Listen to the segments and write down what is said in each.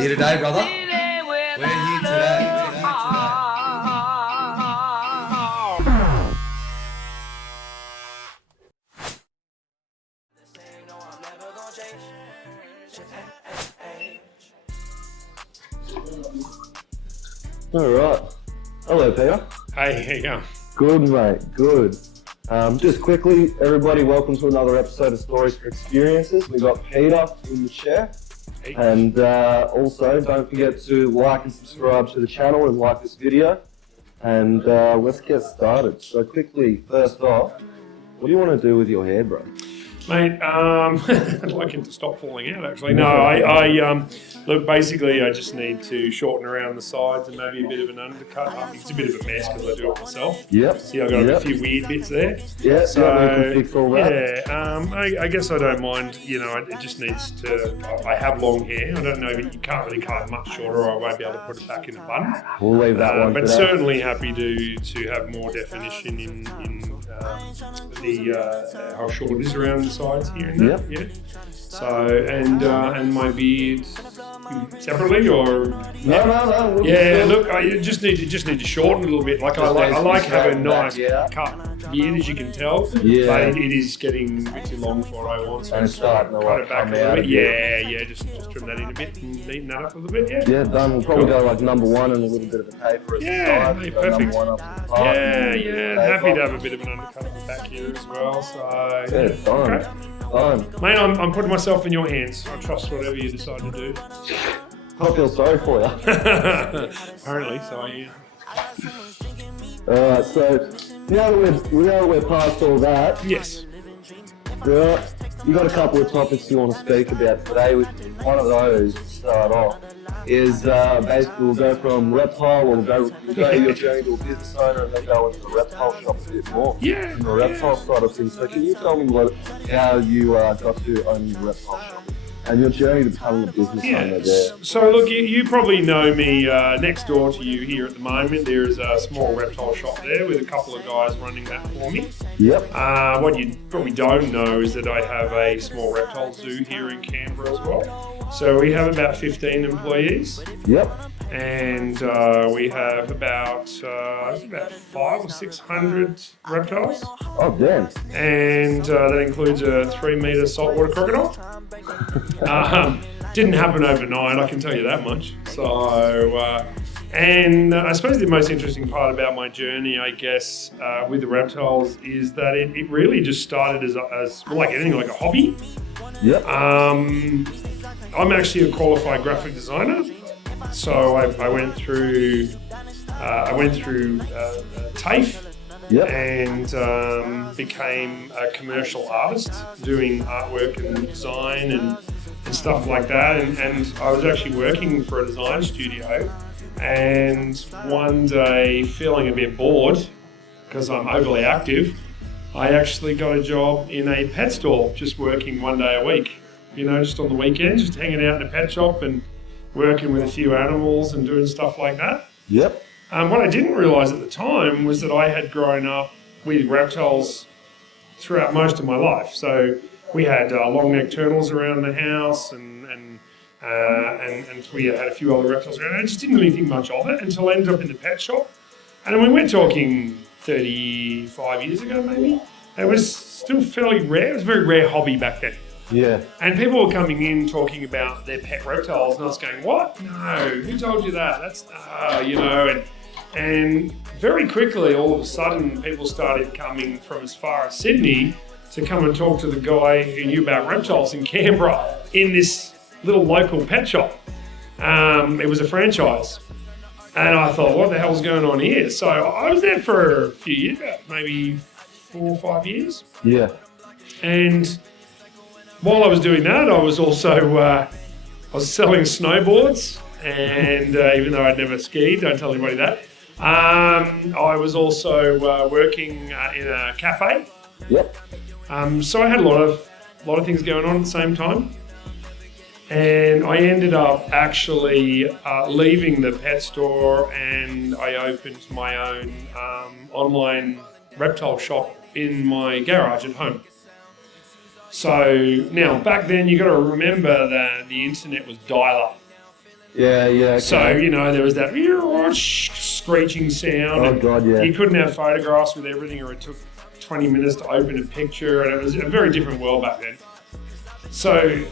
here today, brother? We're here today. All right. Hello, Peter. Hey, how you going? Good, mate. Good. Just quickly, everybody, welcome to another episode of Stories for Experiences. We've got Peter in the chair. Hey. And also, don't forget to like and subscribe to the channel and like this video. And let's get started. So quickly, first off, what do you want to do with your hair, bro? Mate, I'd like him to stop falling out, actually. No, I look, basically, I just need to shorten around the sides and maybe a bit of an undercut. It's a bit of a mess because I do it myself. Yep. See, I've got a few weird bits there. Yeah, so, we can fix all that. Yeah, I guess I don't mind, it just needs to, I have long hair. I don't know, but you can't really cut it much shorter or I won't be able to put it back in a bun. We'll leave that one But today. certainly happy to have more definition in how short it is around the sides here and there. Yep. Yeah. So and my beard separately or No. yeah. Look, I just need to shorten a little bit. Like I like having a nice cut beard, as you can tell. Yeah. But it is getting a bit too long for what I want. So And it's starting to cut it back come a little out bit. a bit. Yeah. Just trim that in a bit and neaten that up a little bit. Yeah. Yeah, done. We'll probably go like number one and a little bit of a taper at the Yeah, side. mate, So perfect. Number one up to the top. Yeah. Happy to have a bit of an undercut at the back here as well. So Yeah, done. okay. Done. Mate, I'm putting myself in your hands. I trust whatever you decide to do. I feel sorry for you. Apparently, so yeah. Alright, so now that we're past all that, Yes. you got a couple of topics you want to speak about today. One of those to start off is basically we'll go from reptile, we'll go your journey to a business owner, and then go into the reptile shop a bit more. Yeah. From the reptile side of things. So can you tell me how you got to own the reptile shop and your journey to becoming a business owner there? So look, you probably know me next door to you here at the moment. There's a small reptile shop there with a couple of guys running that for me. Yep. What you probably don't know is that I have a small reptile zoo here in Canberra as well. So we have about 15 employees. Yep. And we have about 500 or 600 reptiles. Oh, damn. And that includes a 3-metre saltwater crocodile. Didn't happen overnight, I can tell you that much. So, and I suppose the most interesting part about my journey, I guess, with the reptiles is that it really just started as like anything, like a hobby. Yep. I'm actually a qualified graphic designer. So I went through TAFE. Yep. And became a commercial artist doing artwork and design and stuff like that. And I was actually working for a design studio, and one day feeling a bit bored because I'm overly active, I actually got a job in a pet store, just working one day a week, just on the weekends, just hanging out in a pet shop and working with a few animals and doing stuff like that. Yep. What I didn't realise at the time was that I had grown up with reptiles throughout most of my life. So we had long-necked turtles around the house, and we had a few other reptiles around. I just didn't really think much of it until I ended up in the pet shop. And we're talking 35 years ago, maybe. It was still fairly rare. It was a very rare hobby back then. Yeah. And people were coming in talking about their pet reptiles, and I was going, "What? No, who told you that? That's And very quickly, all of a sudden, people started coming from as far as Sydney to come and talk to the guy who knew about reptiles in Canberra in this little local pet shop. It was a franchise. And I thought, what the hell's going on here? So I was there for a few years, maybe 4 or 5 years. Yeah. And while I was doing that, I was also I was selling snowboards, and even though I'd never skied, don't tell anybody that. I was also working in a cafe. Yep. So I had a lot of things going on at the same time, and I ended up actually leaving the pet store, and I opened my own online reptile shop in my garage at home. So now, back then, you got to remember that the internet was dial-up. Yeah, yeah. Okay. So, there was that screeching sound. Oh, and God, yeah. You couldn't have photographs with everything, or it took 20 minutes to open a picture, and it was a very different world back then. So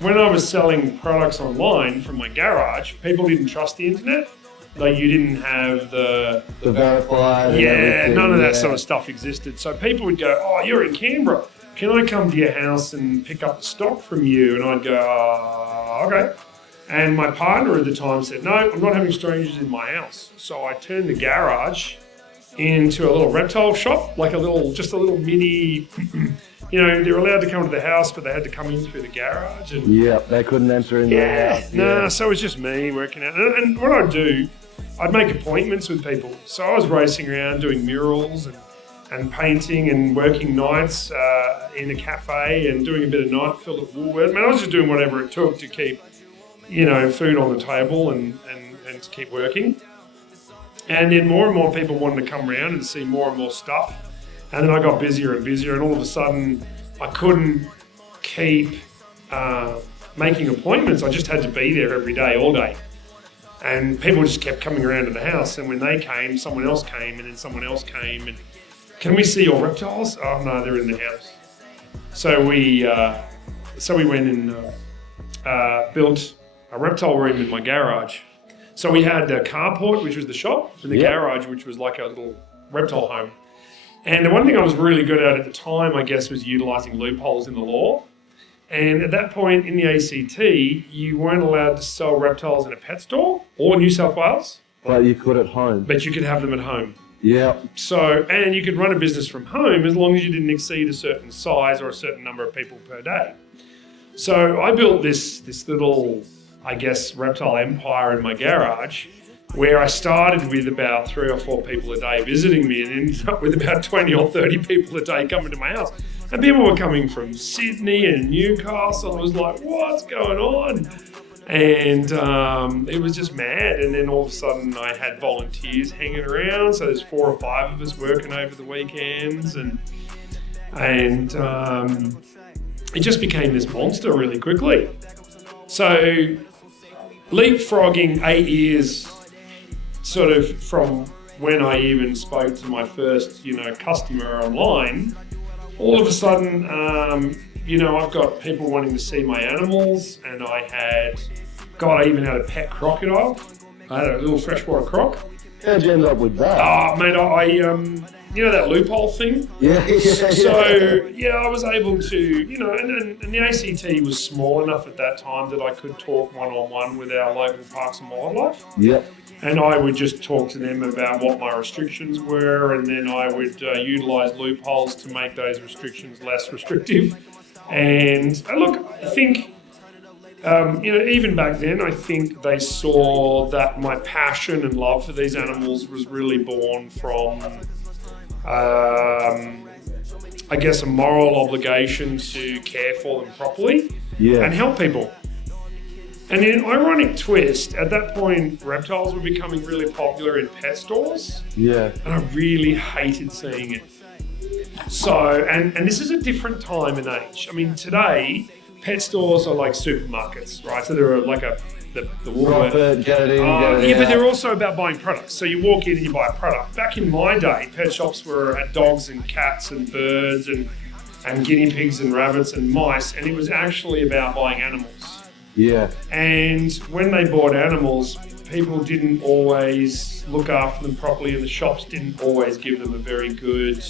when I was selling products online from my garage, people didn't trust the internet. Like, you didn't have the verified. And everything, none of that sort of stuff existed. So people would go, "Oh, you're in Canberra. Can I come to your house and pick up the stock from you?" And I'd go, "Okay." And my partner at the time said, "No, I'm not having strangers in my house." So I turned the garage into a little reptile shop, like just a little mini. They're allowed to come to the house, but they had to come in through the garage. And yeah, they couldn't enter in the house. No, so it was just me working out. And what I'd do, I'd make appointments with people. So I was racing around doing murals and painting and working nights in a cafe and doing a bit of night fill at Woolworths. I was just doing whatever it took to keep, food on the table and to keep working. And then more and more people wanted to come around and see more and more stuff. And then I got busier and busier, and all of a sudden I couldn't keep making appointments. I just had to be there every day, all day. And people just kept coming around to the house, and when they came, someone else came, and then someone else came. And, "Can we see your reptiles?" "Oh, no, they're in the house." So we went and built a reptile room in my garage. So we had the carport, which was the shop, and the garage, which was like a little reptile home. And the one thing I was really good at the time, I guess, was utilising loopholes in the law. And at that point in the ACT, you weren't allowed to sell reptiles in a pet store or New South Wales. But you could at home. But you could have them at home. Yeah. So, and you could run a business from home as long as you didn't exceed a certain size or a certain number of people per day. So I built this little, I guess, reptile empire in my garage, where I started with about 3 or 4 people a day visiting me and ended up with about 20 or 30 people a day coming to my house. And people were coming from Sydney and Newcastle. I was like, "What's going on?" And it was just mad. And then all of a sudden I had volunteers hanging around. So there's 4 or 5 of us working over the weekends. And it just became this monster really quickly. So leapfrogging 8 years sort of from when I even spoke to my first, customer online, all of a sudden, I've got people wanting to see my animals, and I even had a pet crocodile. I had a little freshwater croc. How'd you end up with that? Oh, mate, that loophole thing? Yeah. So, I was able to, and the ACT was small enough at that time that I could talk one-on-one with our local parks and wildlife. Yep. And I would just talk to them about what my restrictions were, and then I would utilise loopholes to make those restrictions less restrictive. And look, I think, even back then, I think they saw that my passion and love for these animals was really born from, I guess, a moral obligation to care for them properly and help people. And in an ironic twist, at that point, reptiles were becoming really popular in pet stores. Yeah. And I really hated seeing it. So, and this is a different time and age. I mean, today, pet stores are like supermarkets, right? So they're like the Woolworths. Profit, get it in, get it yeah, out. but they're also about buying products. So you walk in and you buy a product. Back in my day, pet shops had dogs and cats and birds and guinea pigs and rabbits and mice, and it was actually about buying animals. Yeah. And when they bought animals, people didn't always look after them properly, and the shops didn't always give them a very good,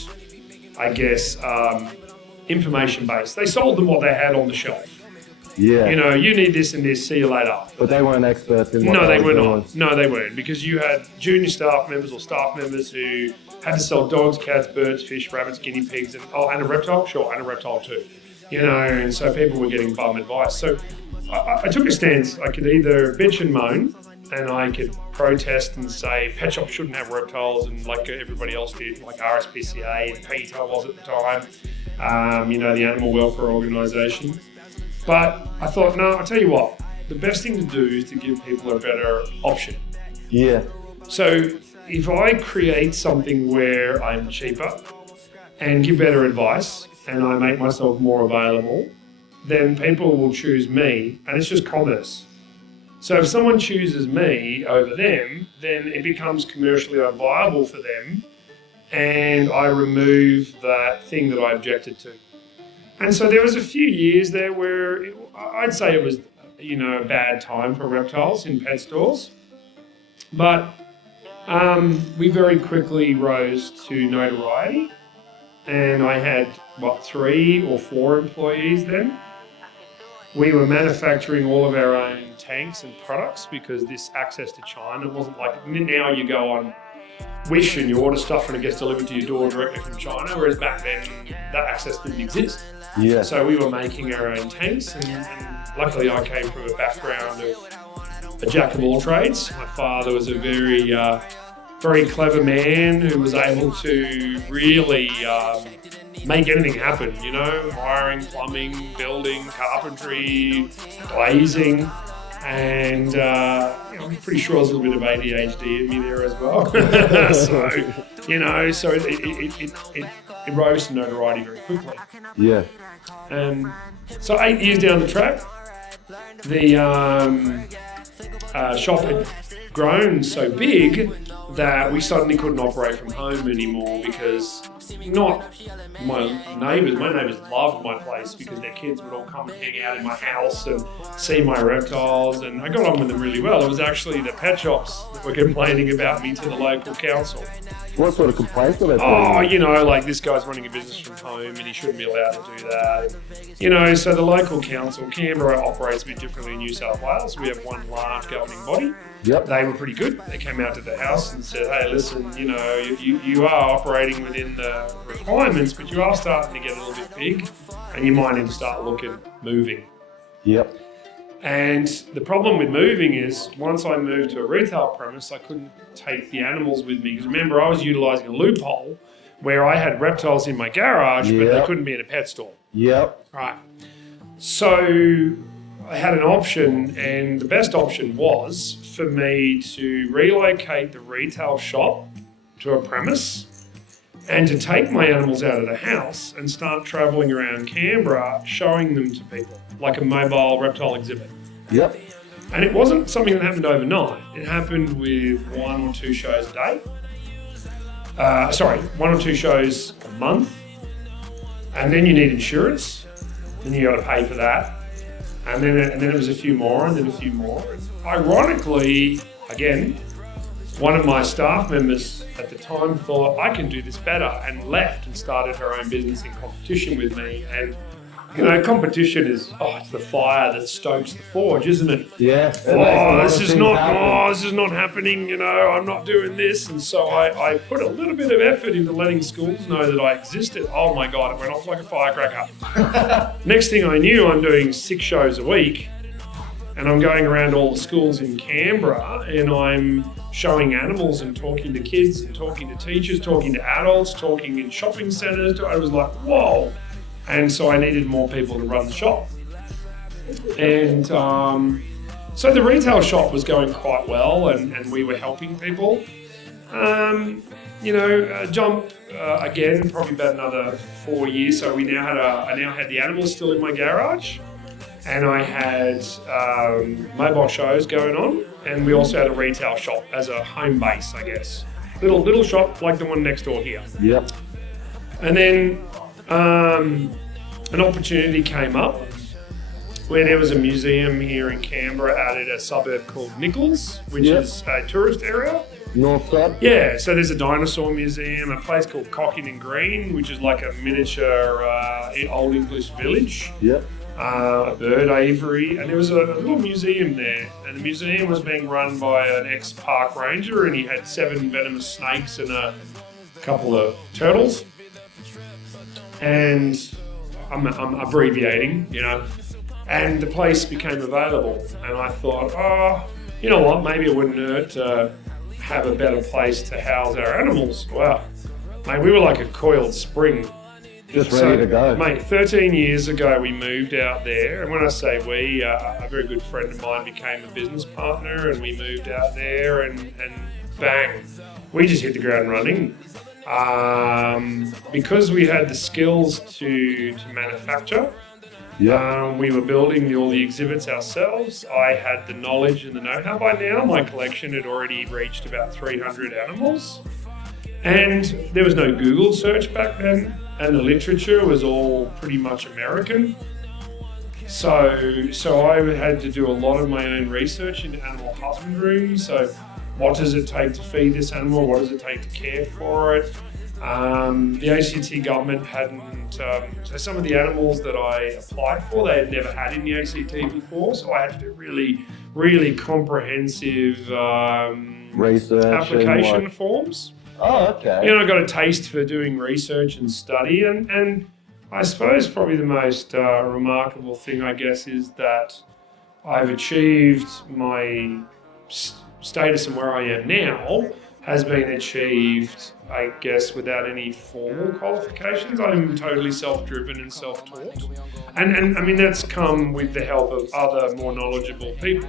I guess, information base. They sold them what they had on the shelf. Yeah. You need this and this, see you later. But they weren't experts in what No, they were doing. not. No, they weren't, because you had junior staff members or staff members who had to sell dogs, cats, birds, fish, rabbits, guinea pigs, and a reptile? Sure, and a reptile too. And so people were getting bum advice. So I took a stance. I could either bitch and moan, and I could protest and say pet shops shouldn't have reptiles, and like everybody else did, like RSPCA and PETA was at the time, the Animal Welfare Organisation. But I thought, no, I'll tell you what, the best thing to do is to give people a better option. Yeah. So if I create something where I'm cheaper and give better advice, and I make myself more available, then people will choose me, and it's just commerce. So if someone chooses me over them, then it becomes commercially unviable for them, and I remove that thing that I objected to. And so there was a few years there where I'd say it was, a bad time for reptiles in pet stores. But we very quickly rose to notoriety, and I had, 3 or 4 employees then. We were manufacturing all of our own tanks and products because this access to China wasn't like, now you go on Wish and you order stuff and it gets delivered to your door directly from China, whereas back then that access didn't exist. Yeah. So we were making our own tanks, and luckily I came from a background of a jack of all trades. My father was a very, very clever man who was able to really make anything happen, wiring, plumbing, building, carpentry, glazing. And I'm pretty sure there's a little bit of ADHD in me there as well. So it rose to notoriety very quickly. Yeah. So 8 years down the track, the shop had grown so big that we suddenly couldn't operate from home anymore because my neighbours loved my place because their kids would all come and hang out in my house and see my reptiles, and I got on with them really well. It was actually the pet shops that were complaining about me to the local council. What sort of complaints were they? Like this guy's running a business from home and he shouldn't be allowed to do that. So the local council, Canberra operates a bit differently in New South Wales. We have one large governing body. Yep. They were pretty good. They came out to the house and said, hey, listen, you are operating within the requirements, but you are starting to get a little bit big and you might need to start moving. Yep. And the problem with moving is once I moved to a retail premise, I couldn't take the animals with me. Because remember, I was utilising a loophole where I had reptiles in my garage, but they couldn't be in a pet store. Yep. Right. So I had an option, and the best option was for me to relocate the retail shop to a premise and to take my animals out of the house and start travelling around Canberra showing them to people, like a mobile reptile exhibit. Yep. And it wasn't something that happened overnight. It happened with 1 or 2 shows a day. 1 or 2 shows a month. And then you need insurance, and you got to pay for that. And then it was a few more, and then a few more. Ironically, again, one of my staff members at the time thought, I can do this better, and left and started her own business in competition with me. And, competition is, it's the fire that stokes the forge, isn't it? Yeah. This is not happening, I'm not doing this. And so I put a little bit of effort into letting schools know that I existed. Oh my God, it went off like a firecracker. Next thing I knew, I'm doing 6 shows a week, and I'm going around all the schools in Canberra, and I'm showing animals and talking to kids and talking to teachers, talking to adults, talking in shopping centres. I was like, whoa. And so I needed more people to run the shop. And so the retail shop was going quite well, and we were helping people. Jump again, probably about another 4 years. So I now had the animals still in my garage, and I had mobile shows going on, and we also had a retail shop as a home base, I guess. Little shop like the one next door here. Yep. And then an opportunity came up where there was a museum here in Canberra out at a suburb called Nichols, which is a tourist area. North side? Yeah, so there's a dinosaur museum, a place called Cocking and Green, which is like a miniature old English village. Yep. A bird aviary, and there was a little museum there, and the museum was being run by an ex-park ranger, and he had 7 venomous snakes and a couple of turtles. And I'm abbreviating, and the place became available, and I thought, you know what, maybe it wouldn't hurt to have a better place to house our animals. Wow, mate, we were like a coiled spring. Just ready to go. Mate, 13 years ago we moved out there, and when I say we, a very good friend of mine became a business partner, and we moved out there, and bang, we just hit the ground running. Because we had the skills to manufacture, Yeah. We were building all the exhibits ourselves. I had the knowledge and the know-how by now. My collection had already reached about 300 animals. And there was no Google search back then, and the literature was all pretty much American. So I had to do a lot of my own research into animal husbandry. So what does it take to feed this animal? What does it take to care for it? The ACT government hadn't, so some of the animals that I applied for, they had never had in the ACT before. So I had to do really, really comprehensive Research application forms. Oh, okay. I got a taste for doing research and study, and I suppose probably the most remarkable thing, I guess, is that I've achieved my status and where I am now has been achieved, I guess, without any formal qualifications. I'm totally self-driven and self-taught. And I mean, that's come with the help of other more knowledgeable people.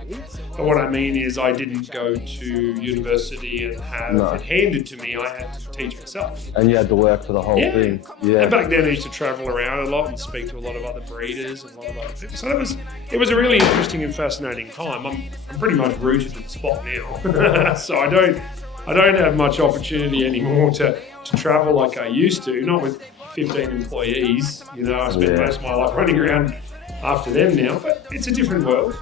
But what I mean is I didn't go to university and have it handed to me. I had to teach myself. And you had to work for the whole thing. Yeah. And back then I used to travel around a lot and speak to a lot of other breeders and a lot of other people. So it was a really interesting and fascinating time. I'm pretty much rooted to the spot now. So I don't have much opportunity anymore to travel like I used to, not with 15 employees. I spent most of my life running around after them now, but it's a different world.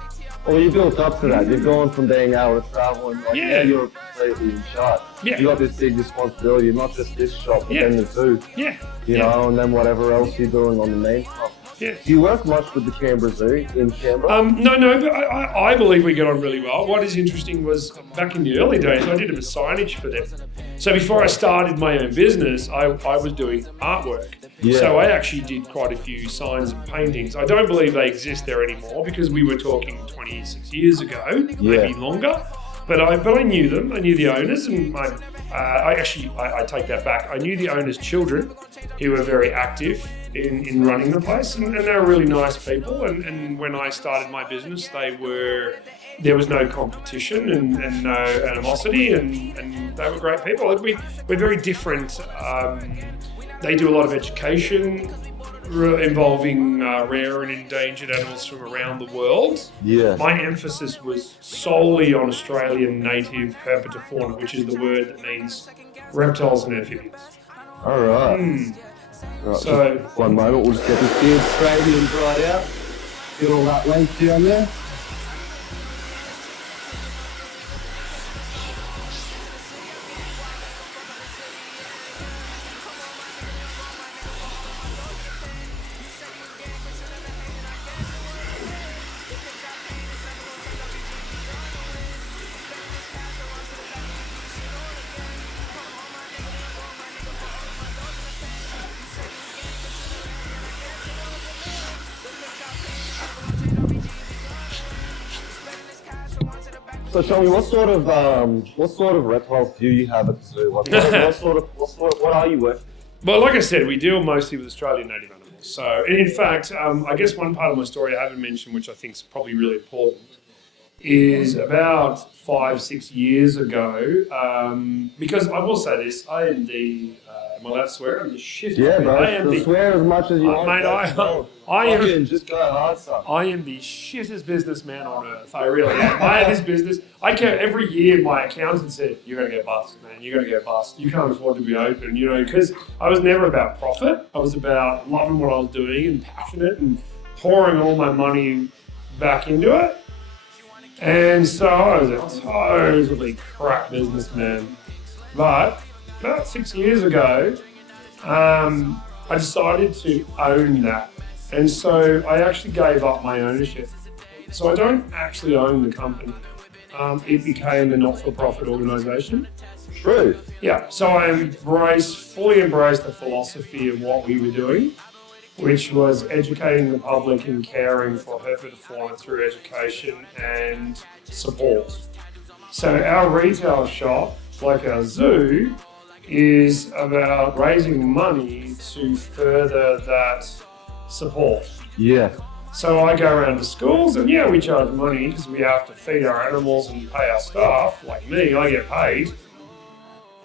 Well, you built up to that. You've gone from being able to travel and you're completely in charge. Yeah. You got this big responsibility, not just this shop, but then the two. Yeah. You know, and then whatever else you're doing on the main shop. Yeah. Do you work much with the Canberra Zoo in Canberra? No, but I believe we get on really well. What is interesting was back in the early days, I did a bit of signage for them. So before I started my own business, I was doing artwork. Yeah. So I actually did quite a few signs and paintings. I don't believe they exist there anymore because we were talking 26 years ago, maybe longer. But I knew them. I knew the owners, and I take that back. I knew the owners' children, who were very active in running the place, and they were really nice people. And when I started my business, there was no competition and no animosity, and they were great people. We're very different. They do a lot of education involving rare and endangered animals from around the world. Yeah. My emphasis was solely on Australian native herpetofauna, which is the word that means reptiles and amphibians. All right. Right, so one moment, we'll just get this beard straightened and dried out. Get all that length down there. So tell me, what sort of reptiles do you have at the zoo? What are you with? Well, like I said, we deal mostly with Australian native animals. So, and in fact, I guess one part of my story I haven't mentioned, which I think is probably really important, is about 5-6 years ago. Because I will say this, I am the. Am I allowed to swear? I'm the shit. Yeah, bro. Swear as much as you want. Mate, I am. Just go hard, son. I am the shittest businessman on earth. I really am. I had this business. Every year my accountant said, "You're going to get bust, man. You're going to get bust. You can't afford to be open." Because I was never about profit. I was about loving what I was doing and passionate and pouring all my money back into it. And so I was a totally crap businessman. But about 6 years ago, I decided to own that. And so I actually gave up my ownership. So I don't actually own the company. It became a not-for-profit organisation. True. Yeah, so I fully embraced the philosophy of what we were doing, which was educating the public and caring for herpetofauna through education and support. So our retail shop, like our zoo, is about raising money to further that support. Yeah. So I go around to schools and we charge money because we have to feed our animals and pay our staff. Like me, I get paid.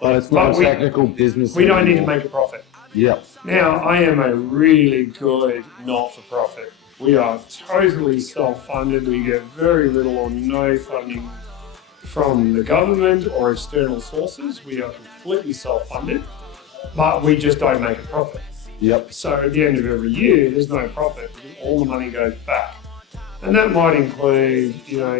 But it's not a technical business. We don't need to make a profit. Yep. Now, I am a really good not-for-profit We are totally self-funded. We get very little or no funding from the government or external sources. We are completely self-funded, but we just don't make a profit. Yep. So at the end of every year, there's no profit because all the money goes back. And that might include,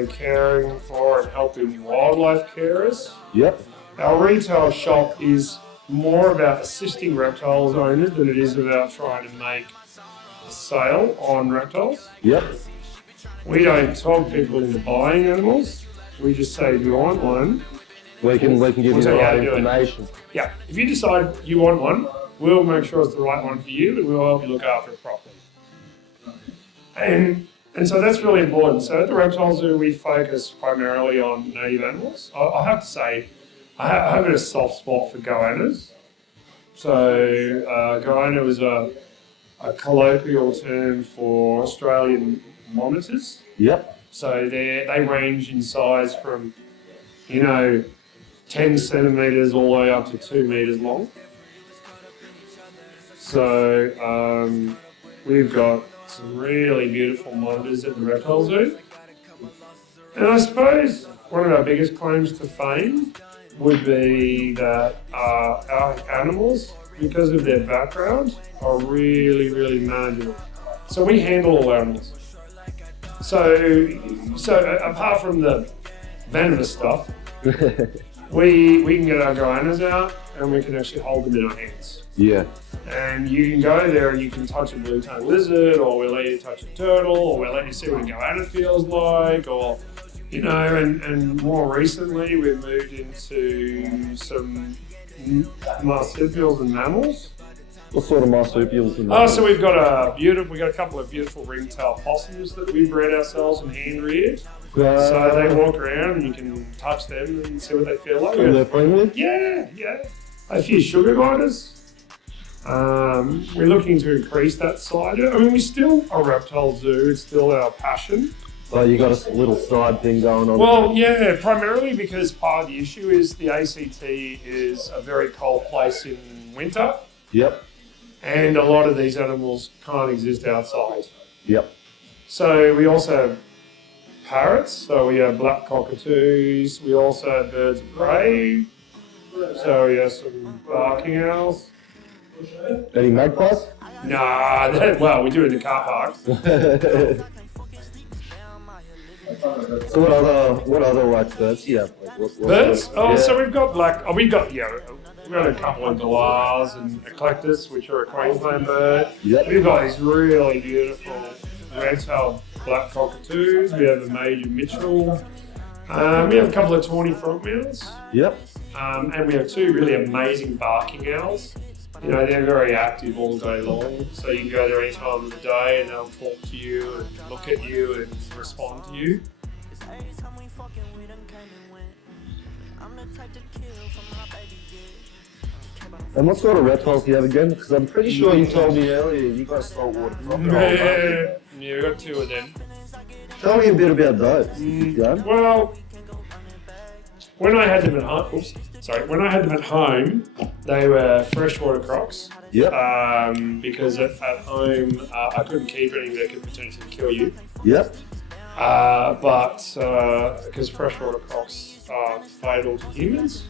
caring for and helping wildlife carers. Yep. Our retail shop is more about assisting reptiles owners than it is about trying to make a sale on reptiles. Yep. We don't talk people into buying animals. We just say, if you want one, We can give you the right information. yeah, if you decide you want one, we'll make sure it's the right one for you and we'll help you look after it properly. And so that's really important. So at the Reptile Zoo, we focus primarily on native animals. I have to say, I have a soft spot for goannas. So goanna is a colloquial term for Australian monitors. Yep. So they range in size from, 10 centimetres all the way up to 2 metres long. So we've got some really beautiful monitors at the Reptile Zoo. And I suppose one of our biggest claims to fame would be that our animals, because of their background, are really, really manageable. So we handle all animals. So apart from the venomous stuff, we can get our goannas out and we can actually hold them in our hands. Yeah. And you can go there and you can touch a blue-tongued lizard, or we'll let you touch a turtle, or we'll let you see what a goanna feels like, or, and more recently we've moved into some marsupials and mammals. What sort of marsupials? So we've got a couple of beautiful ringtail possums that we bred ourselves and hand-reared. So they walk around and you can touch them and see what they feel like. And they're friendly? Yeah. A few sugar gliders. We're looking to increase that side. I mean, we still are a reptile zoo. It's still our passion. So you got a little side thing going on? Well, yeah, primarily because part of the issue is the ACT is a very cold place in winter. Yep. And a lot of these animals can't exist outside. Yep. So we also have parrots. So we have black cockatoos. We also have birds of prey. So we have some barking owls. Any magpies? Nah, well, we do in the car parks. So what other like birds do you have? Like, what Birds? yeah. So we've got we've got a couple of galahs and eclectus, which are a Queensland bird. Yep. We've got these really beautiful red-tailed black cockatoos. We have a major Mitchell. We have a couple of tawny frog males. Yep. And we have two really amazing barking owls. They're very active all day long, so you can go there any time of the day and they'll talk to you and look at you and respond to you. And what sort of reptiles do you have again? Because I'm pretty sure you told me earlier you got saltwater crocodile. Yeah, we got two of them. Tell me a bit about those. Yeah. Well, when I had them at home, they were freshwater crocs. Yep. Because at home I couldn't keep anything that could potentially kill you. Yep. But because freshwater crocs are fatal to humans.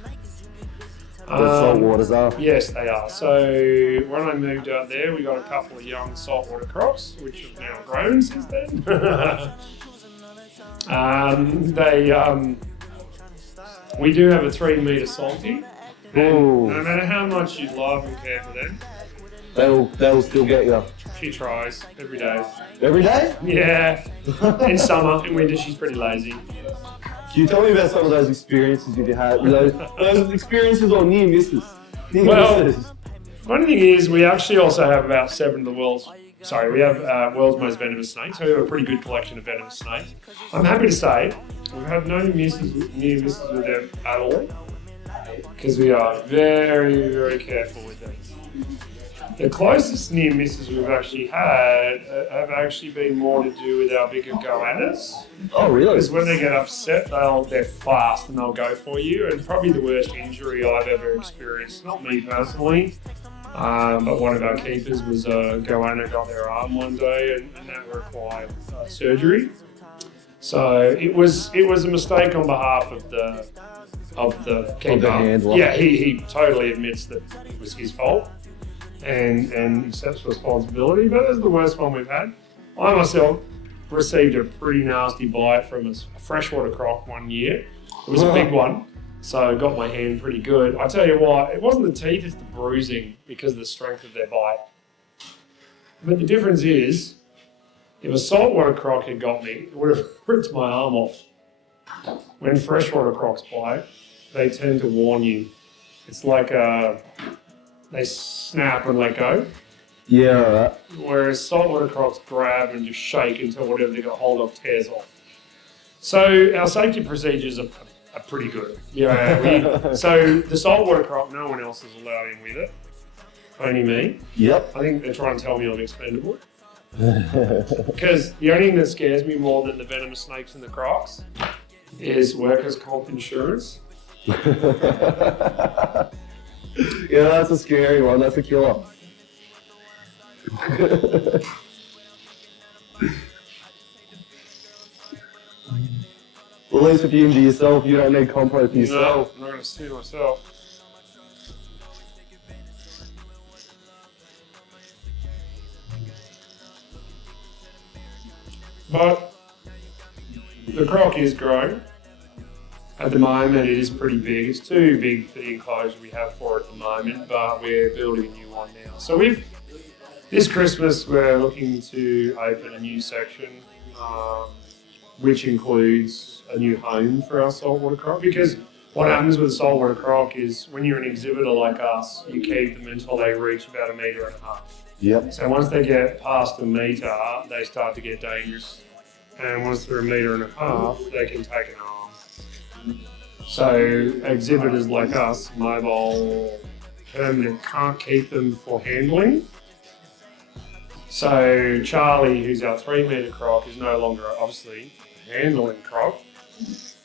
Saltwaters are. Yes, they are. So when I moved out there, we got a couple of young saltwater crocs, which have now grown since then. We do have a 3-metre salty. And no matter how much you love and care for them, They'll still get you. she tries every day. Every day? Yeah. In summer, in winter, she's pretty lazy. Can you tell me about some of those experiences you've had? Those experiences or near misses? Well, funny thing is, we actually also have about 7 of the world's most venomous snakes. So we have a pretty good collection of venomous snakes. I'm happy to say we've had no near misses with them at all, because we are very, very careful with them. The closest near misses we've actually had have actually been more to do with our bigger goannas. Oh, really? Because when they get upset, they're fast and they'll go for you. And probably the worst injury I've ever experienced, not me personally, But one of our keepers was a goanna got their arm one day and that required surgery. So it was a mistake on behalf of the keeper. Of the handler. Yeah, he totally admits that it was his fault and accepts responsibility. But that's the worst one we've had. I myself received a pretty nasty bite from a freshwater croc one year. It was a big one, so I got my hand pretty good. I tell you what, it wasn't the teeth, it's the bruising because of the strength of their bite. But the difference is, if a saltwater croc had got me, it would have ripped my arm off. When freshwater crocs bite, they tend to warn you. It's like they snap and let go. Yeah, right. Whereas saltwater crocs grab and just shake until whatever they got hold of tears off. So our safety procedures are pretty good. Yeah. So the saltwater croc, no one else is allowed in with it. Only me. Yep. I think they're trying to tell me I'm expendable. Because the only thing that scares me more than the venomous snakes and the crocs is workers' comp insurance. Yeah, that's a scary one. That's a killer. Well, at least if you injure yourself, you don't need compo for yourself. No, I'm not going to sue myself. But the croc is growing. At the moment, it is pretty big. It's too big for the enclosure we have for it at the moment, but we're building a new one now. So this Christmas, we're looking to open a new section, which includes a new home for our saltwater croc. Because what happens with a saltwater croc is when you're an exhibitor like us, you keep them until they reach about 1.5 meters. Yep. So once they get past 1 meter, they start to get dangerous. And once they're 1.5 meters, they can take an arm. So exhibitors like us, mobile, permanent, can't keep them for handling. So Charlie, who's our 3 meter croc, is no longer obviously a handling croc.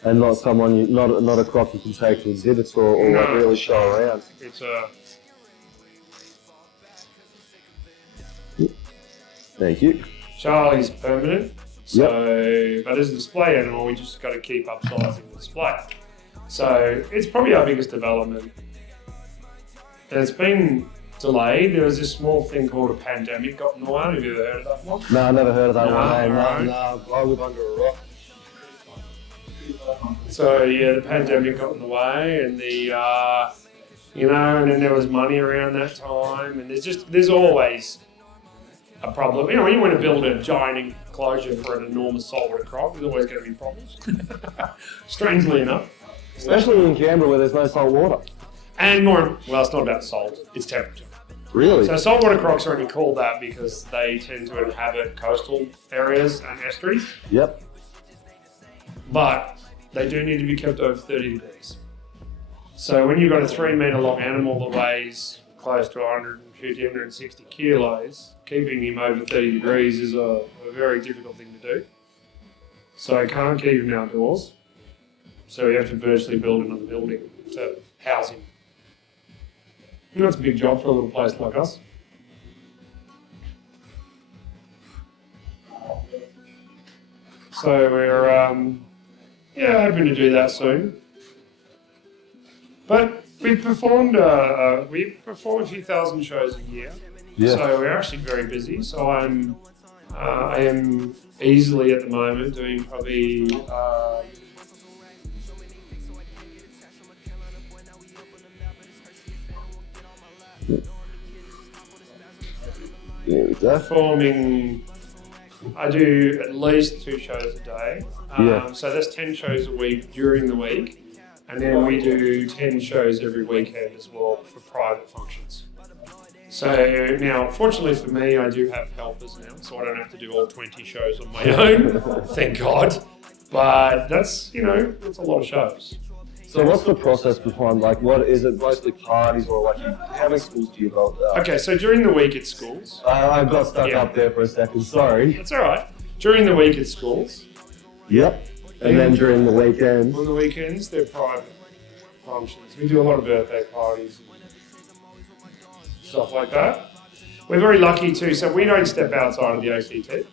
And not someone, not a croc you can take to exhibits or No. like really show around. It's a Thank you. Charlie's permanent. So, but as a display animal, we just got to keep upsizing the display. So it's probably our biggest development. And it's been delayed. There was this small thing called a pandemic got in the way. Have you ever heard of that one? No, I never heard of that No, one. no. No, I live under a rock. So yeah, the pandemic got in the way, and and then there was money around that time, and there's always a problem. When you want to build a giant enclosure for an enormous saltwater croc, there's always going to be problems. Strangely enough. Especially in Canberra where there's no salt water. And it's not about salt, it's temperature. Really? So saltwater crocs are only called that because they tend to inhabit coastal areas and estuaries, Yep. but they do need to be kept over 30 degrees. So when you've got a 3 metre long animal that weighs close to 150, 160 kilos, keeping him over 30 degrees is a very difficult thing to do. So I can't keep him outdoors. So we have to virtually build another building to house him. It's a big job for a little place like us. So we're hoping to do that soon. But we perform a few thousand shows a year. Yeah. So we're actually very busy. So I am easily at the moment doing probably There we go. performing. I do at least 2 shows a day. So that's 10 shows a week during the week. And then we do 10 shows every weekend as well for private functions. So now, fortunately for me, I do have helpers now, so I don't have to do all 20 shows on my own, thank God. But that's a lot of shows. So what's the process behind, what is it, mostly parties or how many schools do you go to? Okay, so during the week at schools. I got stuck up there for a second, sorry. That's all right. During the week at schools. Yep. And then during the weekends. On the weekends, they're private functions. We do a lot of birthday parties. stuff like that. We're very lucky too, so we don't step outside of the ACT.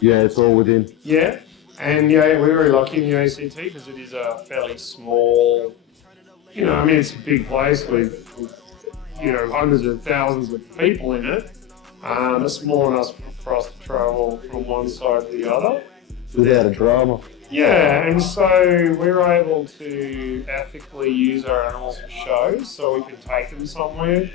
Yeah, it's all within. Yeah, and yeah, we're very lucky in the ACT because it is a fairly small, it's a big place with hundreds of thousands of people in it. It's small enough for us to travel from one side to the other. Without a drama. Yeah, and so we're able to ethically use our animals for shows, so we can take them somewhere,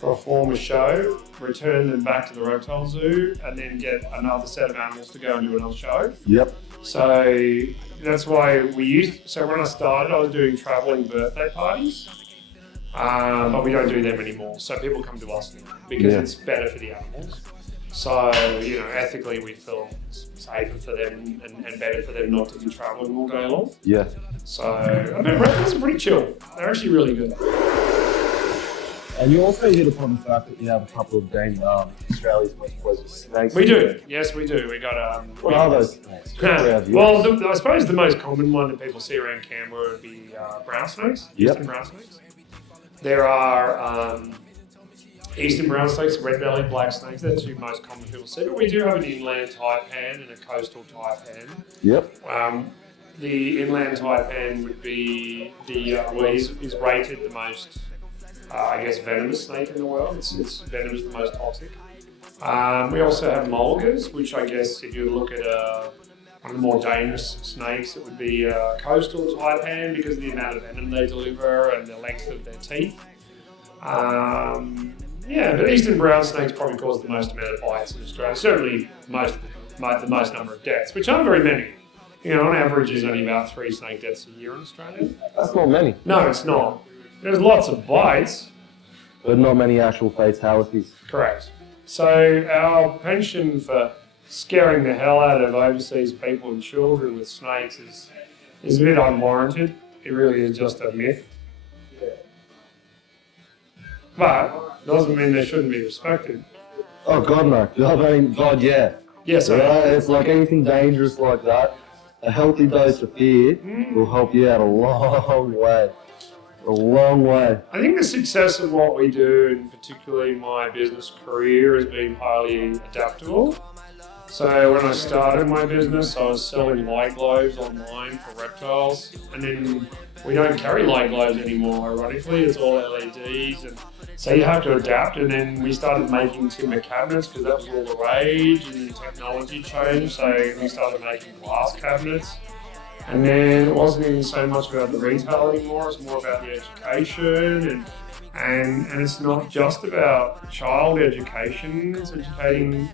perform a show, return them back to the reptile zoo, and then get another set of animals to go and do another show. Yep. So that's why so when I started, I was doing traveling birthday parties, but we don't do them anymore. So people come to us now because it's better for the animals. So, ethically we feel safer for them and better for them not to be traveling all day long. Yeah. So, reptiles are pretty chill. They're actually really good. And you also hit upon the fact that you have a couple of Australia's most poisonous snakes. We do. Yes, we do. We got What are those snakes? Well, I suppose the most common one that people see around Canberra would be brown snakes. Eastern brown snakes. There are eastern brown snakes, red-bellied black snakes. They're the two most common people see. But we do have an inland taipan and a coastal taipan. Yep. The inland taipan would be is rated the most, venomous snake in the world. Its venom is the most toxic. We also have mulgars, which I guess if you look at one of the more dangerous snakes, it would be coastal taipan because of the amount of venom they deliver and the length of their teeth. But eastern brown snakes probably cause the most amount of bites in Australia. Certainly the most number of deaths, which aren't very many. On average, there's only about 3 snake deaths a year in Australia. That's not many. No, it's not. There's lots of bites. But not many actual fatalities. Correct. So our penchant for scaring the hell out of overseas people and children with snakes is a bit unwarranted. It really is just a myth. But doesn't mean they shouldn't be respected. Oh God, no. I mean, God, yeah. Yes, it's like anything dangerous like that. A healthy dose of fear will help you out a long way. A long way. I think the success of what we do, and particularly my business career, has been highly adaptable. So when I started my business, I was selling light globes online for reptiles, and then we don't carry light globes anymore, ironically. It's all LEDs, and so you have to adapt. And then we started making timber cabinets because that was all the rage, and then technology changed, so we started making glass cabinets. And then it wasn't even so much about the retail anymore, it's more about the education and it's not just about child education, it's educating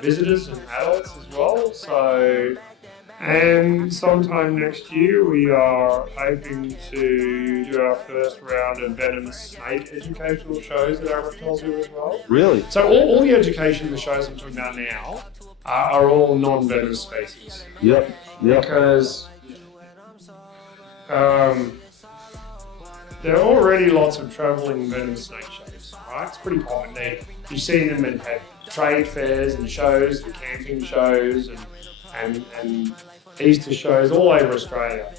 visitors and adults as well. So, and sometime next year we are hoping to do our first round of venomous snake educational shows at our reptile zoo as well. Really? So all the education, the shows I'm talking about now, are all non-venomous species. Yep. Because there are already lots of travelling venomous snake shows, right? It's pretty common. You see them at trade fairs and shows, and camping shows, and Easter shows all over Australia.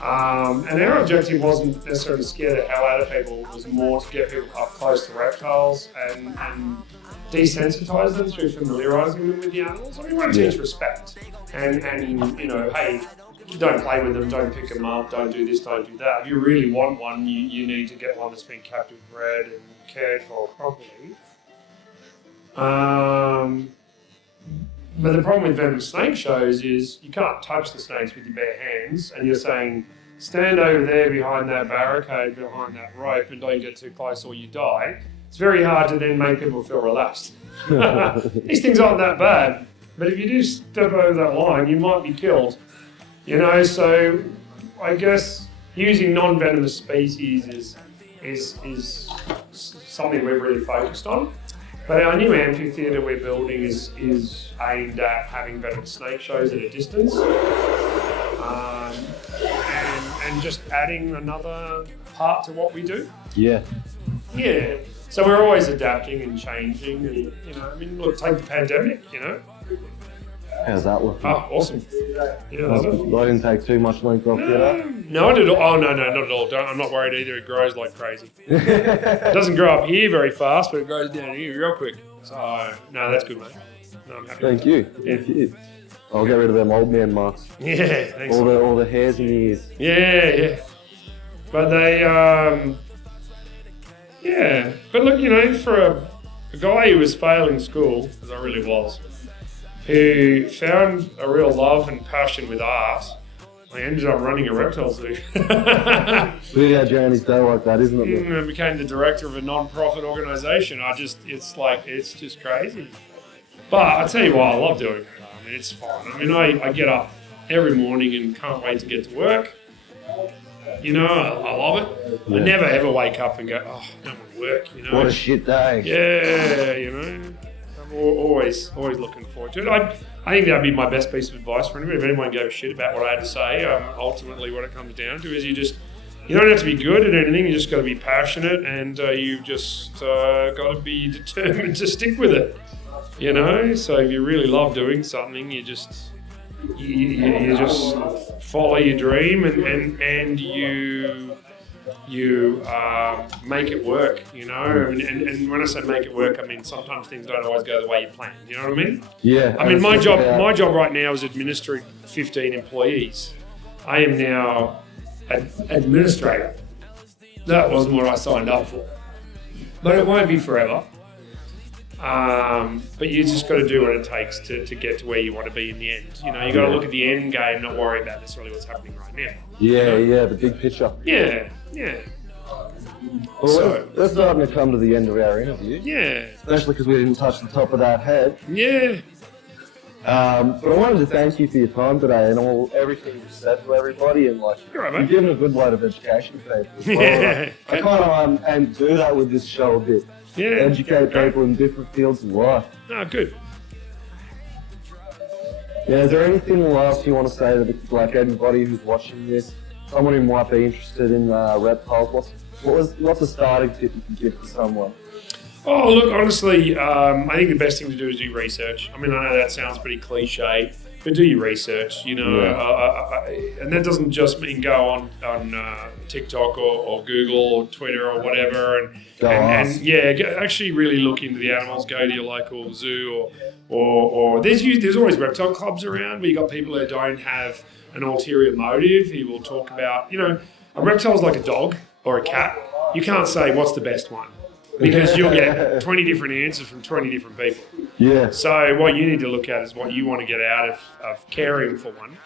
And our objective wasn't necessarily to scare the hell out of people, it was more to get people up close to reptiles and desensitise them through familiarising them with the animals. I mean, we want to teach respect and hey, don't play with them, don't pick them up, don't do this, don't do that. If you really want one, you need to get one that's been captive bred and cared for properly. But the problem with venomous snake shows is you can't touch the snakes with your bare hands, and you're saying, stand over there behind that barricade, behind that rope, and don't get too close or you die. It's very hard to then make people feel relaxed. These things aren't that bad, but if you do step over that line, you might be killed. So I guess using non-venomous species is something we've really focused on. But our new amphitheatre we're building is aimed at having venomous snake shows at a distance, and just adding another part to what we do. Yeah. Yeah. So we're always adapting and changing, and look, take the pandemic. How's that looking? Oh, awesome. Yeah, that's I it. didn't take too much length off yet. No, I did. Oh, no, not at all. I'm not worried either. It grows like crazy. It doesn't grow up here very fast, but it grows down here real quick. So, no, that's good, mate. No, I'm happy. Thank you. Yeah. Thank you. I'll get rid of them old man marks. Yeah, thanks. All the hairs in the ears. Yeah. But they, yeah. But look, you know, for a guy who was failing school, as I really was, who found a real love and passion with art, I ended up running a reptile zoo. Weird how journeys go like that, isn't it? I became the director of a non-profit organisation. It's just crazy. But I tell you what, I love doing it. I mean, it's fun. I mean, I get up every morning and can't wait to get to work. You know, I love it. Yeah. I never ever wake up and go, oh, I don't want to work, you know. What a shit day. Yeah, you know. I'm always looking forward to it. I think that'd be my best piece of advice for anybody. If anyone gave a shit about what I had to say, ultimately what it comes down to is you don't have to be good at anything. You just got to be passionate, and you've just got to be determined to stick with it. You know. So if you really love doing something, you just follow your dream, and you make it work, you know. And when I say make it work, I mean sometimes things don't always go the way you planned. You know what I mean? Yeah. I mean my job right now is administering 15 employees. I am now an administrator. That wasn't what I signed up for, but it won't be forever. But you just got to do what it takes to get to where you want to be in the end. You know, you got to look at the end game, not worry about necessarily what's happening right now. Yeah, the big picture. Yeah. Well, So- we're starting to come to the end of our interview. Yeah. Especially because we didn't touch the top of that head. Yeah. But I wanted to thank you for your time today and everything you've said to everybody, and like You're right, mate. you've given a good load of education for people as well. Yeah. I kind of aim to do that with this show a bit. Yeah. Educate Okay. people in different fields of life. Oh, good. Yeah, is there anything else you want to say to like anybody who's watching this, someone who might be interested in reptiles? What's a starting tip you can give to someone? Oh, look, honestly, I think the best thing to do is do research. I mean, I know that sounds pretty cliche, but do your research, you know. Yeah. And that doesn't just mean go on TikTok or Google or Twitter or whatever. And actually really look into the animals. Go to your local zoo or there's always reptile clubs around where you got people who don't have an ulterior motive. Who will talk about, you know, a reptile's like a dog or a cat. You can't say what's the best one, because you'll get 20 different answers from 20 different people. Yeah. So what you need to look at is what you want to get out of caring for one.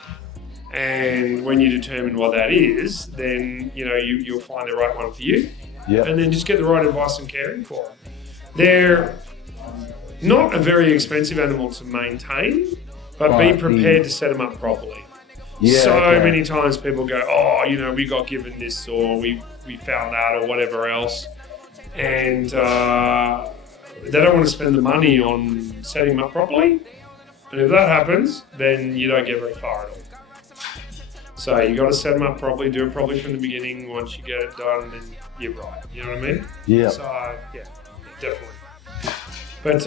And when you determine what that is, then you know you'll find the right one for you. Yeah. And then just get the right advice on caring for them. They're not a very expensive animal to maintain, but be prepared to set them up properly. Yeah, So okay. many times people go, oh, you know, we got given this or we found that or whatever else. And they don't want to spend the money on setting them up properly. And if that happens, then you don't get very far at all. So you got to set them up properly, do it properly from the beginning. Once you get it done, then you're right. You know what I mean? Yeah. So yeah, definitely. But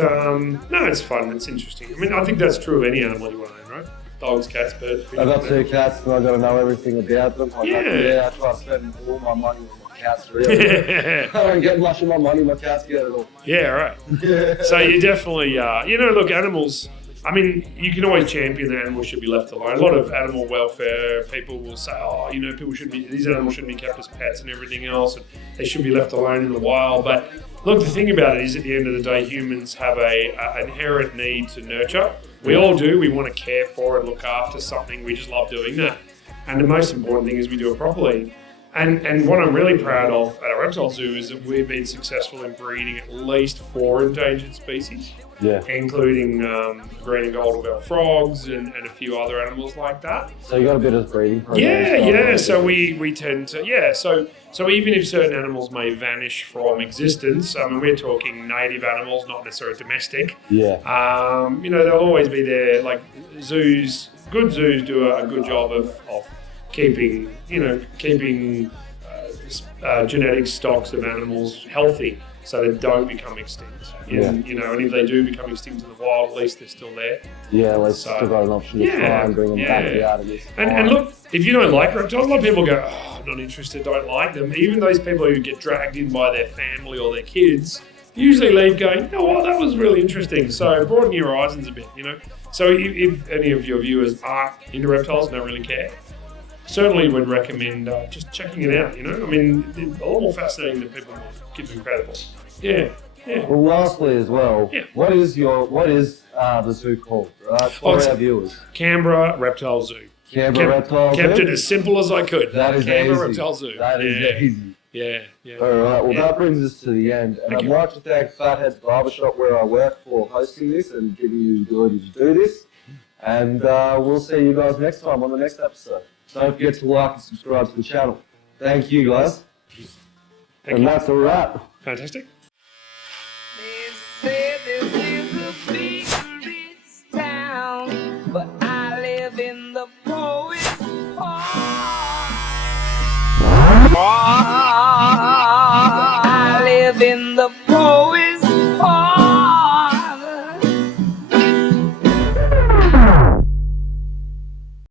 no, it's fun. It's interesting. I mean, I think that's true of any animal you want to own, right? Dogs, cats, birds. I got 2 cats and I got to know everything about them. I try to spend all my money on my cats, really. I don't get much of my money, my cats get it all. Yeah, right. So you definitely, you know, look, animals, I mean, you can always champion that animals should be left alone. A lot of animal welfare people will say, oh, you know, these animals shouldn't be kept as pets and everything else, and they should be left alone in the wild. But look, the thing about it is at the end of the day, humans have an inherent need to nurture. We all do. We want to care for and look after something. We just love doing that. And the most important thing is we do it properly. And what I'm really proud of at our reptile zoo is that we've been successful in breeding at least 4 endangered species, including green and golden bell frogs and a few other animals like that. So you got a bit of breeding program. Yeah. So we tend to, So even if certain animals may vanish from existence, I mean, we're talking native animals, not necessarily domestic. Yeah. You know, they'll always be there. Like zoos, good zoos do a good job of keeping genetic stocks of animals healthy so they don't become extinct. And, you know, and if they do become extinct in the wild, at least they're still there. Yeah, let's still got an option to try and bring them back out of this. And look, if you don't like reptiles, a lot of people go, oh, I'm not interested, don't like them. Even those people who get dragged in by their family or their kids usually leave going, you know what, that was really interesting. So broaden your horizons a bit, you know. So if any of your viewers aren't into reptiles and don't really care, certainly would recommend just checking it out, you know. I mean, it's a lot more fascinating than people give them credit for. Yeah. Well, lastly as well, what is the zoo called, right? For our viewers. Canberra Reptile Zoo. Canberra Reptile Zoo? Kept it as simple as I could. That is Canberra easy. Reptile Zoo. That is easy. Yeah. All right, well, that brings us to the end. And I'd like to thank Fathead's Barbershop, where I work, for hosting this and giving you the ability to do this. And we'll see you guys next time on the next episode. Don't forget to like and subscribe to the channel. Thank you, guys. And that's a wrap. Fantastic. They say this is a big rich town, but I live in the poet's heart. I live in the poet's